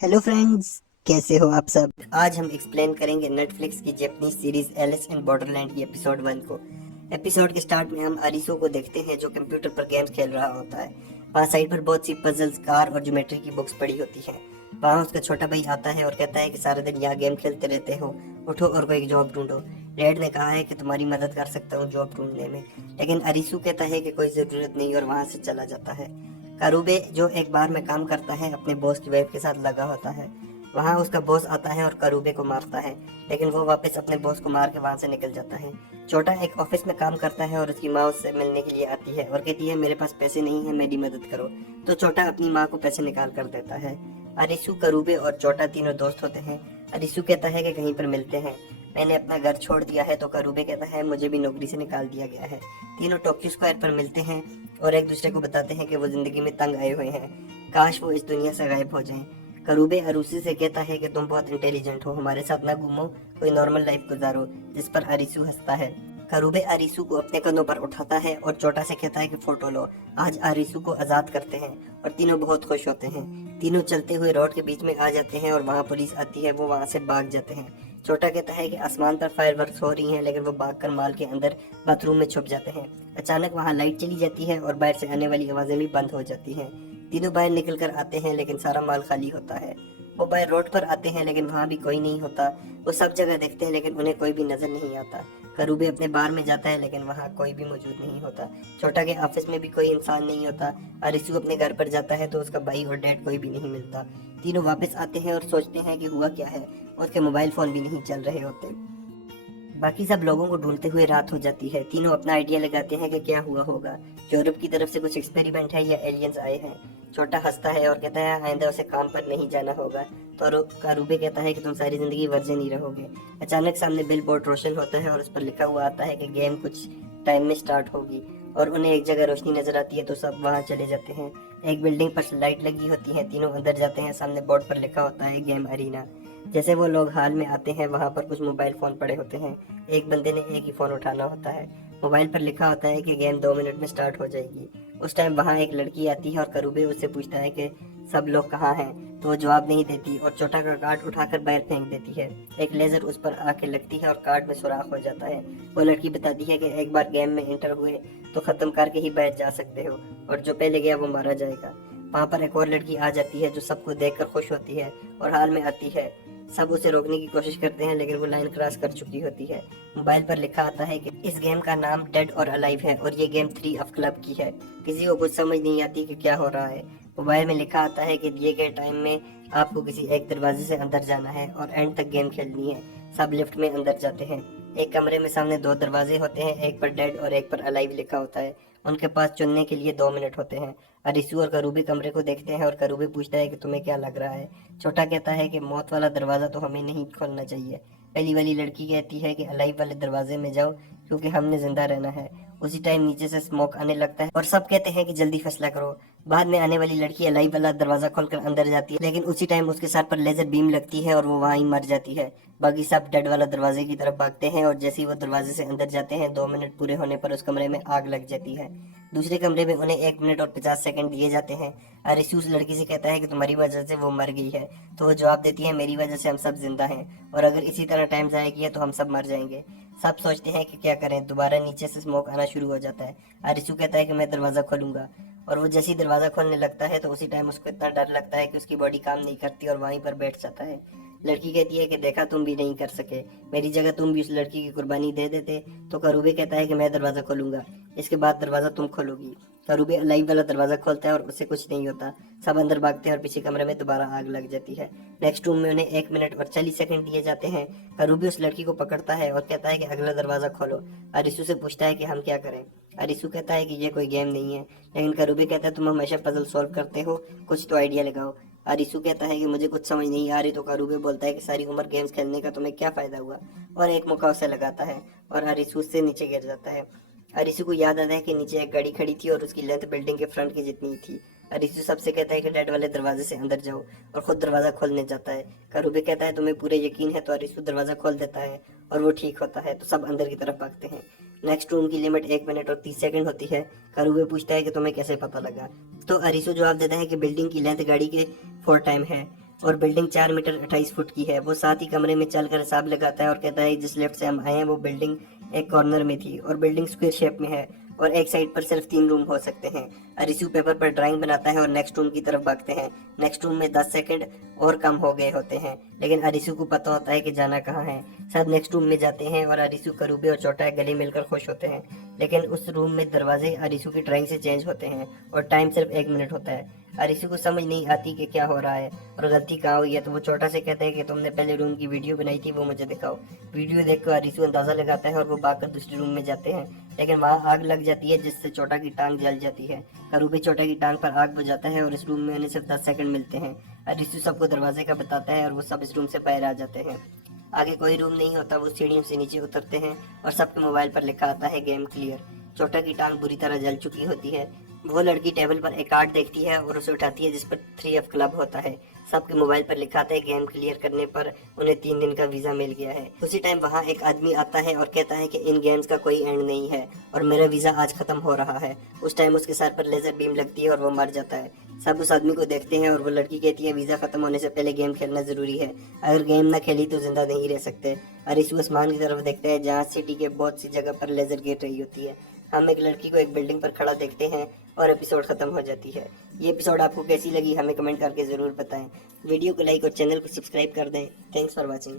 Hello friends, कैसे हो आप सब। आज हम एक्सप्लेन करेंगे नेटफ्लिक्स की Japanese series Alice in Borderland की एपिसोड 1 को। एपिसोड के स्टार्ट में हम अरिसो को देखते हैं जो कंप्यूटर पर गेम्स खेल रहा होता है। वहाँ साइड पर बहुत सी पजल्स, कार और ज्योमेट्री की बुक्स पड़ी होती हैं। वहाँ उसका छोटा भाई आता है और कहता है कि सारा दिन यहाँ गेम खेलते रहते हो, उठो और कोई जॉब ढूंढो। डैड ने कहा है कि तुम्हारी मदद कर सकता हूँ जॉब ढूंढने में, लेकिन अरिसु कहता है कि कोई ज़रूरत नहीं और वहाँ से चला जाता है। कारुबे जो एक बार में काम करता है अपने बॉस की वाइफ के साथ लगा होता है। वहाँ उसका बॉस आता है और कारुबे को मारता है, लेकिन वो वापस अपने बॉस को मार के वहाँ से निकल जाता है। छोटा एक ऑफिस में काम करता है और उसकी माँ उससे मिलने के लिए आती है और कहती है मेरे पास पैसे नहीं है, मेरी मदद करो। तो छोटा अपनी माँ को पैसे निकाल कर देता है। अरिसु, कारुबे और छोटा तीनों दोस्त होते हैं। अरिसु कहता है कि कहीं पर मिलते हैं, मैंने अपना घर छोड़ दिया है। तो कारुबे कहता है मुझे भी नौकरी से निकाल दिया गया है। तीनों टोक्यो स्क्वायर पर मिलते हैं और एक दूसरे को बताते हैं कि वो जिंदगी में तंग आए हुए हैं, काश वो इस दुनिया से गायब हो जाएं। करूबे अरूसी से कहता है कि तुम बहुत इंटेलिजेंट हो, हमारे साथ ना घूमो, कोई नॉर्मल लाइफ गुजारो। जिस पर अरिसु हंसता है। करूबे अरिसु को अपने कंधों पर उठाता है और छोटा से कहता है कि फोटो लो, आज अरिसु को आजाद करते हैं। और तीनों बहुत खुश होते हैं। तीनों चलते हुए रोड के बीच में आ जाते हैं और वहाँ पुलिस आती है, वो वहाँ से भाग जाते हैं। छोटा कहता है कि आसमान पर फायरवर्क्स हो रही हैं, लेकिन वो भागकर माल के अंदर बाथरूम में छुप जाते हैं। अचानक वहाँ लाइट चली जाती है और बाहर से आने वाली आवाजें भी बंद हो जाती हैं। तीनों बाहर निकल कर आते हैं, लेकिन सारा माल खाली होता है। वो बाहर रोड पर आते हैं, लेकिन वहाँ भी कोई नहीं होता। वो सब जगह देखते हैं, लेकिन उन्हें कोई भी नजर नहीं आता। करूबे अपने बार में जाता है, लेकिन वहाँ कोई भी मौजूद नहीं होता। छोटा के ऑफिस में भी कोई इंसान नहीं होता। अरिसु अपने घर पर जाता है तो उसका भाई और डैड कोई भी नहीं मिलता। तीनों वापस आते हैं और सोचते हैं कि हुआ क्या है। उसके मोबाइल फोन भी नहीं चल रहे होते। बाकी सब लोगों को ढूंढते हुए रात हो जाती है। तीनों अपना आइडिया लगाते हैं कि क्या हुआ होगा। यूरोप की तरफ से कुछ एक्सपेरिमेंट है या एलियंस आए हैं। छोटा हंसता है और कहता है आइंदा उसे काम पर नहीं जाना होगा। तो कारूबे कहता है कि तुम सारी जिंदगी वर्जिन ही रहोगे। अचानक सामने बिल बोर्ड रोशन होता है और उस पर लिखा हुआ आता है कि गेम कुछ टाइम में स्टार्ट होगी। और उन्हें एक जगह रोशनी नजर आती है तो सब वहाँ चले जाते हैं। एक बिल्डिंग पर लाइट लगी होती है। तीनों अंदर जाते हैं। सामने बोर्ड पर लिखा होता है गेम अरीना। जैसे वो लोग हाल में आते हैं, वहाँ पर कुछ मोबाइल फोन पड़े होते हैं। एक बंदे ने एक ही फोन उठाना होता है। मोबाइल पर लिखा होता है कि गेम 2 मिनट में स्टार्ट हो जाएगी। उस टाइम वहाँ एक लड़की आती है और करूबे उससे पूछता है कि सब लोग कहाँ हैं। तो वो जवाब नहीं देती और छोटा का कार्ड उठाकर बाहर फेंक देती है। एक लेजर उस पर आके लगती है और कार्ड में सुराख हो जाता है। वो लड़की बताती है कि एक बार गेम में एंटर हुए तो खत्म करके ही बाहर जा सकते हो, और जो पहले गया वो मारा जाएगा। वहाँ पर एक और लड़की आ जाती है जो सबको देखकर खुश होती है और हाल में आती है। सब उसे रोकने की कोशिश करते हैं, लेकिन वो लाइन क्रॉस कर चुकी होती है। मोबाइल पर लिखा आता है कि इस गेम का नाम डेड और अलाइव है और ये गेम 3 ऑफ क्लब की है। किसी को कुछ समझ नहीं आती कि क्या हो रहा है। मोबाइल में लिखा आता है कि दिए गए टाइम में आपको किसी एक दरवाजे से अंदर जाना है और एंड तक गेम खेलनी है। सब लिफ्ट में अंदर जाते हैं। एक कमरे में सामने 2 दरवाजे होते हैं, एक पर डेड और एक पर अलाइव लिखा होता है। उनके पास चुनने के लिए 2 मिनट होते हैं। अरिसू और करूबी कमरे को देखते हैं और करूबी पूछता है कि तुम्हें क्या लग रहा है। छोटा कहता है कि मौत वाला दरवाजा तो हमें नहीं खोलना चाहिए। पहली वाली लड़की कहती है कि अलाइव वाले दरवाजे में जाओ, क्योंकि हमने जिंदा रहना है। उसी टाइम नीचे से स्मोक आने लगता है और सब कहते हैं कि जल्दी फैसला करो। बाद में आने वाली लड़की अलाइव वाला दरवाजा खोलकर अंदर जाती है, लेकिन उसी टाइम उसके सर पर लेजर बीम लगती है और वो वहीं ही मर जाती है। बाकी सब डेड वाला दरवाजे की तरफ भागते हैं और जैसे ही वो दरवाजे से अंदर जाते हैं, 2 मिनट पूरे होने पर उस कमरे में आग लग जाती है। दूसरे कमरे में उन्हें 1 मिनट और 50 सेकंड दिए जाते हैं। अरिसू उस लड़की से कहता है कि तुम्हारी वजह से वो मर गई है। तो वो जवाब देती है मेरी वजह से हम सब जिंदा हैं, और अगर इसी तरह टाइम जाया किया तो हम सब मर जाएंगे। सब सोचते हैं कि क्या करें। दोबारा नीचे से स्मोक आना शुरू हो जाता है। अरिसू कहता है कि मैं दरवाजा खोलूंगा, और वो जैसे ही दरवाजा खोलने लगता है तो उसी टाइम उसको इतना डर लगता है कि उसकी बॉडी काम नहीं करती और वहीं पर बैठ जाता है। लड़की कहती है कि देखा, तुम भी नहीं कर सके, मेरी जगह तुम भी उस लड़की की कुर्बानी दे देते। तो करूबे कहता है कि मैं दरवाजा खोलूंगा, इसके बाद दरवाजा तुम खोलोगी। करूबे लाइव वाला दरवाजा खोलता है और उससे कुछ नहीं होता। सब अंदर भागते हैं और पीछे कमरे में दोबारा आग लग जाती है। नेक्स्ट रूम में उन्हें 1 मिनट और 40 सेकंड दिए जाते हैं। करूबी उस लड़की को पकड़ता है और कहता है कि अगला दरवाजा खोलो। अरिसू से पूछता है कि हम क्या करें। अरिसू कहता है कि ये कोई गेम नहीं है, लेकिन करूबी कहता है तुम हमेशा पजल सॉल्व करते हो, कुछ तो आइडिया लगाओ। अरिसू कहता है कि मुझे कुछ समझ नहीं आ रही। तो करूबी बोलता है कि सारी उम्र गेम्स खेलने का तुम्हें क्या फायदा हुआ, और एक मौका उसे लगाता है और अरिसू से नीचे गिर जाता है। अरिसू को याद आता है कि नीचे एक गाड़ी खड़ी थी और उसकी लेंथ बिल्डिंग के फ्रंट की जितनी ही थी। अरिसू सबसे कहता है कि डेड वाले दरवाजे से अंदर जाओ, और खुद दरवाजा खोलने जाता है। करूबी कहता है तुम्हें पूरे यकीन है। तो अरिसू दरवाजा खोल देता है और वो ठीक होता है। तो सब अंदर की तरफ भागते हैं। नेक्स्ट रूम की लिमिट 1 मिनट और 30 सेकंड होती है। करूबे पूछता है कि तुम्हें कैसे पता लगा। तो अरिसू जवाब देता है कि बिल्डिंग की लेंथ गाड़ी के 4 टाइम है। और बिल्डिंग 4 मीटर 28 फुट की है। वो साथ ही कमरे में चलकर हिसाब लगाता है और कहता है जिस लेफ्ट से हम आए हैं वो बिल्डिंग एक कॉर्नर में थी और बिल्डिंग स्क्वायर शेप में है और एक साइड पर सिर्फ 3 रूम हो सकते हैं। अरिसू पेपर पर ड्राइंग बनाता है और नेक्स्ट रूम की तरफ भागते हैं। नेक्स्ट रूम में 10 सेकंड और कम हो गए होते हैं, लेकिन अरिसू को पता होता है कि जाना कहाँ है। सब नेक्स्ट रूम में जाते हैं और अरिसू, करूबे और छोटा गले मिलकर खुश होते हैं, लेकिन उस रूम में दरवाजे अरिसू की ड्राइंग से चेंज होते हैं और टाइम सिर्फ 1 मिनट होता है। अरिसू को समझ नहीं आती कि क्या हो रहा है और गलती कहाँ हुई है, तो वो छोटा से कहते हैं कि तुमने पहले रूम की वीडियो बनाई थी, वो मुझे दिखाओ। वीडियो देखकर अरिसू अंदाजा लगाता है और वो भागकर दूसरे रूम में जाते हैं, लेकिन वहाँ आग लग जाती है जिससे छोटा की टांग जल जाती है। करूबी छोटा की टांग पर आग बुझाता है और इस रूम में उन्हें सिर्फ 10 सेकंड मिलते हैं। अरिसू सबको दरवाजे का बताता है और वो सब इस रूम से बाहर आ जाते हैं। आगे कोई रूम नहीं होता। वो सीढ़ियों से नीचे उतरते हैं और सबके मोबाइल पर लिखा आता है गेम क्लियर। छोटा की टांग बुरी तरह जल चुकी होती है। वो लड़की टेबल पर एक कार्ड देखती है और उसे उठाती है जिस पर 3F क्लब होता है। सबके मोबाइल पर लिखा आता है गेम क्लियर करने पर उन्हें 3 दिन का वीजा मिल गया है। उसी टाइम वहाँ एक आदमी आता है और कहता है कि इन गेम्स का कोई एंड नहीं है और मेरा वीजा आज खत्म हो रहा है। उस टाइम उसके सर पर लेजर बीम लगती है और वो मर जाता है। सब उस आदमी को देखते हैं और वो लड़की कहती है वीजा खत्म होने से पहले गेम खेलना जरूरी है, अगर गेम ना खेली तो जिंदा नहीं रह सकते। अरिसू आसमान की तरफ देखते हैं जहाँ सिटी के बहुत सी जगह पर लेजर गिर रही होती है। हम एक लड़की को एक बिल्डिंग पर खड़ा देखते हैं और एपिसोड खत्म हो जाती है। ये एपिसोड आपको कैसी लगी हमें कमेंट करके ज़रूर बताएं। वीडियो को लाइक और चैनल को सब्सक्राइब कर दें। Thanks for watching.